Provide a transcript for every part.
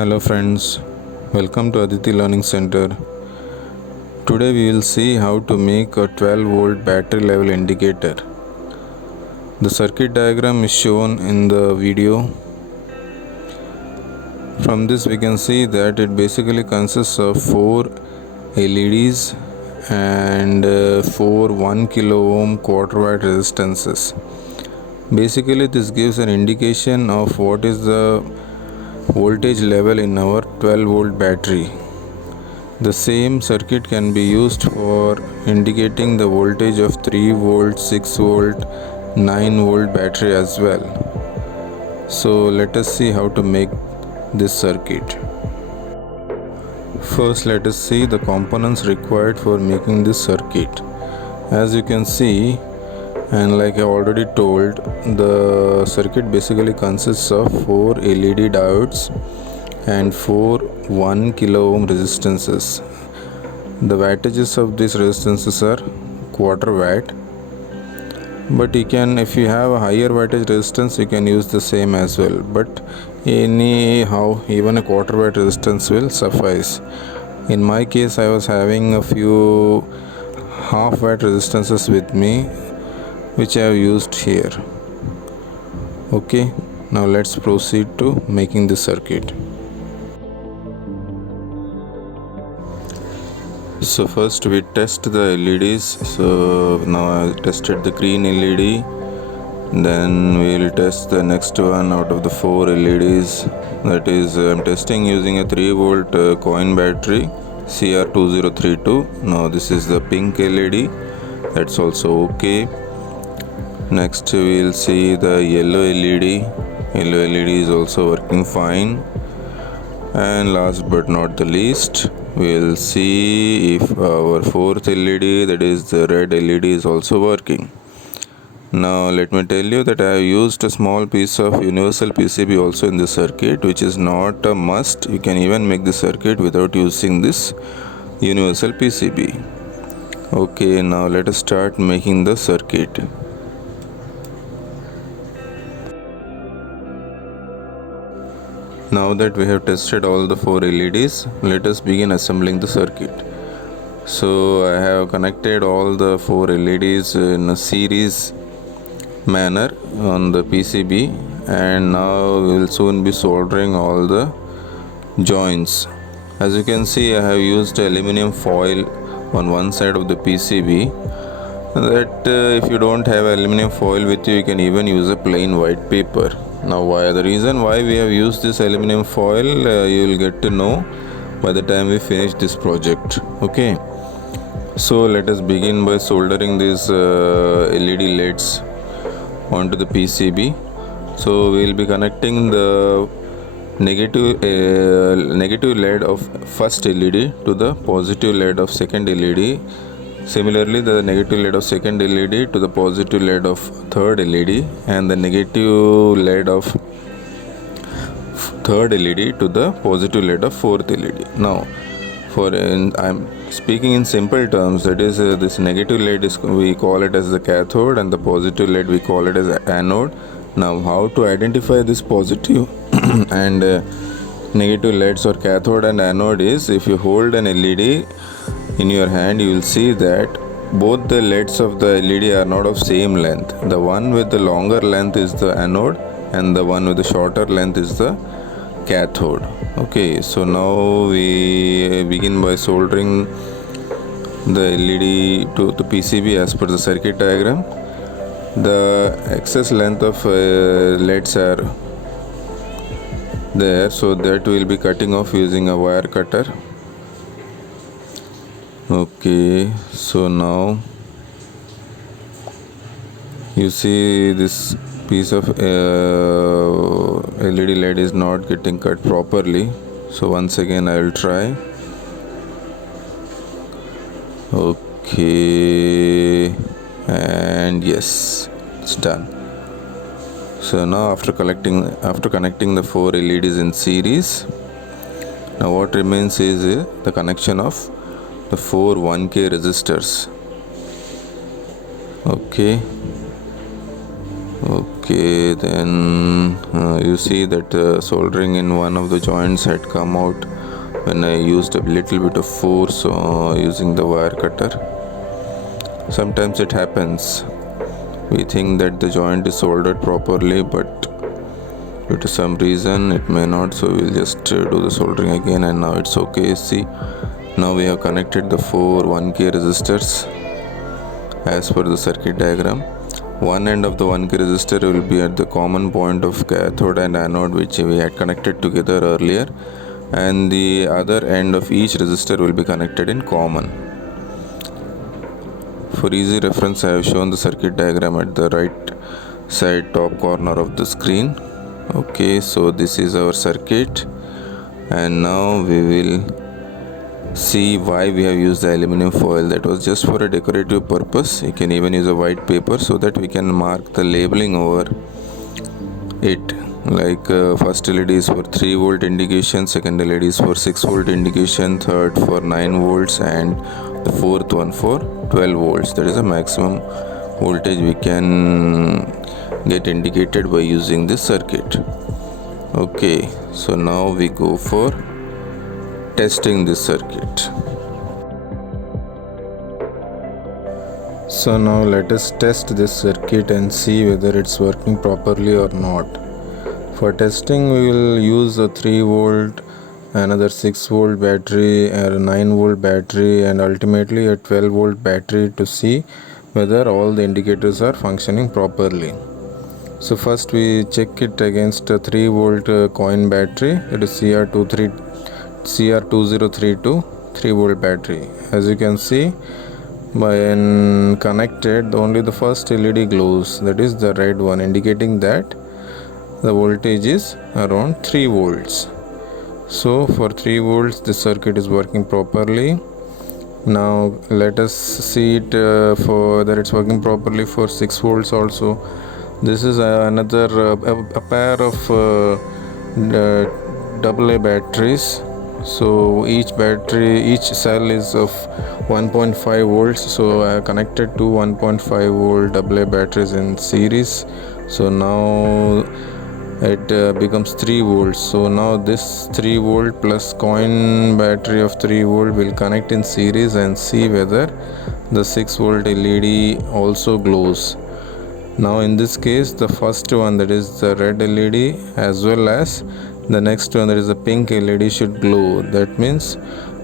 Hello friends, welcome to Aditi Learning Center. Today we will see how to make a 12 volt battery level indicator. The circuit diagram is shown in the video. From this we can see that it basically consists of 4 LEDs and 4 1 kilo ohm quarter watt resistances. Basically this gives an indication of what is the voltage level in our 12 volt battery. The same circuit can be used for indicating the voltage of 3 volt, 6 volt, 9 volt battery as well. So let us see how to make this circuit. First let us see the components required for making this circuit. As you can see, and like I already told, the circuit basically consists of 4 LED diodes and 4 1 kilo ohm resistances. The wattages of these resistances are quarter watt, but you can, if you have a higher wattage resistance, you can use the same as well, but anyhow even a quarter watt resistance will suffice. In my case I was having a few half watt resistances with me, which I have used here. Okay, now let's proceed to making the circuit. So first we test the LEDs. So now I tested the green LED, then we will test the next one out of the 4 LEDs. That is, I'm testing using a 3 volt coin battery CR2032. Now this is the pink LED, that's also okay. Next we will see the yellow LED. Yellow LED is also working fine. And last but not the least, we will see if our 4th LED, that is the red LED, is also working. Now let me tell you that I have used a small piece of universal PCB also in the circuit, which is not a must. You can even make the circuit without using this universal PCB. Okay, now let us start making the circuit. Now that we have tested all the 4 LEDs, let us begin assembling the circuit. So I have connected all the 4 LEDs in a series manner on the PCB, and now we will soon be soldering all the joints. As you can see, I have used aluminum foil on one side of the PCB. That if you don't have aluminum foil with you, you can even use a plain white paper. Now the reason why we have used this aluminum foil, you will get to know by the time we finish this project. Okay, so let us begin by soldering these LED LEDs onto the PCB. So we will be connecting the negative LED of first LED to the positive LED of second LED. Similarly, the negative LED of second LED to the positive LED of third LED, and the negative LED of third LED to the positive LED of fourth LED. Now, I'm speaking in simple terms, that is, this negative LED is, we call it as the cathode, and the positive LED we call it as anode. Now, how to identify this positive and negative LEDs or cathode and anode is, if you hold an LED in your hand, you will see that both the LEDs of the LED are not of same length. The one with the longer length is the anode, and the one with the shorter length is the cathode. Okay, so now we begin by soldering the LED to the PCB as per the circuit diagram. The excess length of LEDs are there, so that we will be cutting off using a wire cutter. Okay, so now you see this piece of LED LED is not getting cut properly. So once again I will try. Okay, and yes, it's done. So now after connecting the 4 LEDs in series, now what remains is the connection of the 4 1K resistors. Okay, Okay, then you see that soldering in one of the joints had come out when I used a little bit of force using the wire cutter. Sometimes it happens. We think that the joint is soldered properly, but due to some reason it may not, so we'll just do the soldering again, and now it's okay. See, now we have connected the 4 1K resistors as per the circuit diagram. One end of the 1K resistor will be at the common point of cathode and anode, which we had connected together earlier, and the other end of each resistor will be connected in common. For easy reference, I have shown the circuit diagram at the right side top corner of the screen. Okay, so this is our circuit, and now we will see why we have used the aluminum foil. That was just for a decorative purpose. You can even use a white paper so that we can mark the labeling over it. Like first LED is for 3 volt indication, second LED is for 6 volt indication, third for 9 volts, and the fourth one for 12 volts. That is the maximum voltage we can get indicated by using this circuit. Okay, so now we go for testing this circuit. So now let us test this circuit and see whether it's working properly or not. For testing, we will use a 3 volt, another 6 volt battery, a 9 volt battery, and ultimately a 12 volt battery to see whether all the indicators are functioning properly. So first we check it against a 3 volt coin battery. It is CR2032 3 volt battery. As you can see, when connected, only the first LED glows, that is the red one, indicating that the voltage is around 3 volts. So for 3 volts the circuit is working properly. Now let us see it for whether it's working properly for 6 volts also. This is another a pair of AA batteries. So each cell is of 1.5 volts. So I have connected two 1.5 volt AA batteries in series. So now it becomes 3 volts. So now this 3 volt plus coin battery of 3 volt will connect in series and see whether the 6 volt LED also glows. Now in this case, the first one, that is the red LED, as well as the next one, that is the pink LED, should glow. That means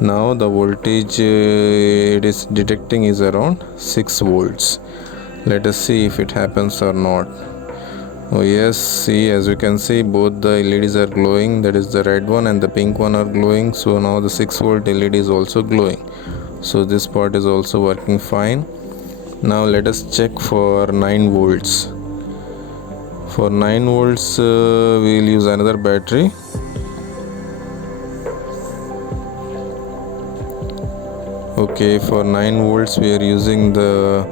now the voltage it is detecting is around 6 volts. Let us see if it happens or not. Oh yes, see, as you can see, both the LEDs are glowing. That is the red one and the pink one are glowing. So now the 6 volt LED is also glowing. So this part is also working fine. Now let us check for 9 volts. For 9 volts we will use another battery. Okay, for 9 volts we are using the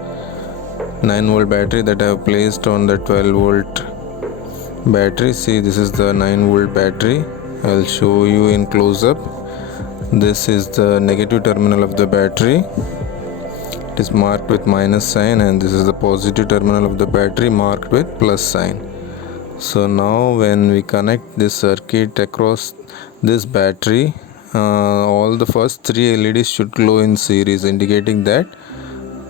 9 volt battery that I have placed on the 12 volt battery. See, this is the 9 volt battery. I will show you in close up. This is the negative terminal of the battery. It is marked with minus sign, and this is the positive terminal of the battery marked with plus sign. So now when we connect this circuit across this battery, all the first 3 LEDs should glow in series, indicating that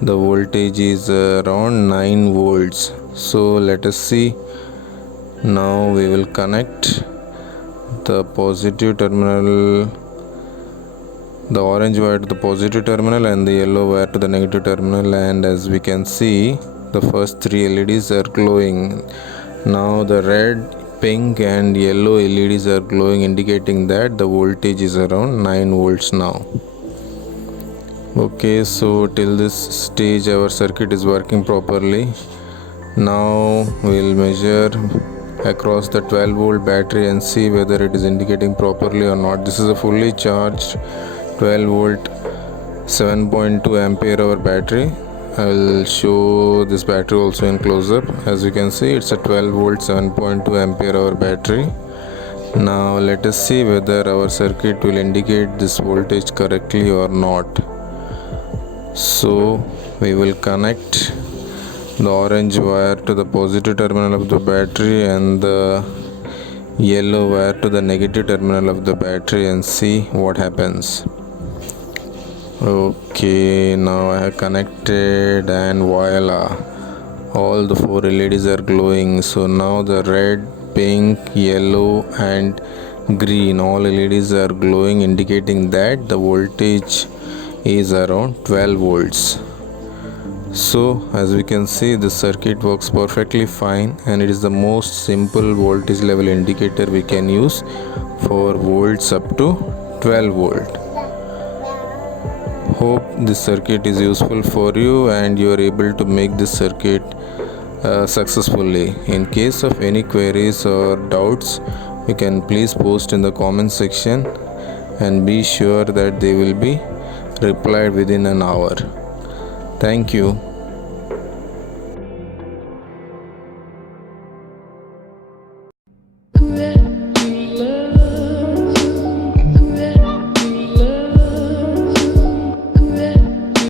the voltage is around 9 volts. So let us see. Now we will connect the positive terminal, the orange wire to the positive terminal and the yellow wire to the negative terminal, and as we can see, the first 3 LEDs are glowing. Now the red, pink and yellow LEDs are glowing, indicating that the voltage is around 9 volts now. Okay, so till this stage our circuit is working properly. Now we will measure across the 12 volt battery and see whether it is indicating properly or not. This is a fully charged 12 volt 7.2 ampere hour battery. I will show this battery also in close up. As you can see, it's a 12 volt 7.2 ampere hour battery. Now let us see whether our circuit will indicate this voltage correctly or not. So we will connect the orange wire to the positive terminal of the battery and the yellow wire to the negative terminal of the battery and see what happens. Okay, now I have connected and voila, all the 4 LEDs are glowing. So now the red, pink, yellow and green, all LEDs are glowing, indicating that the voltage is around 12 volts. So as we can see, the circuit works perfectly fine, and it is the most simple voltage level indicator we can use for volts up to 12 volt. Hope this circuit is useful for you and you are able to make this circuit successfully. In case of any queries or doubts, you can please post in the comment section and be sure that they will be replied within an hour. Thank you.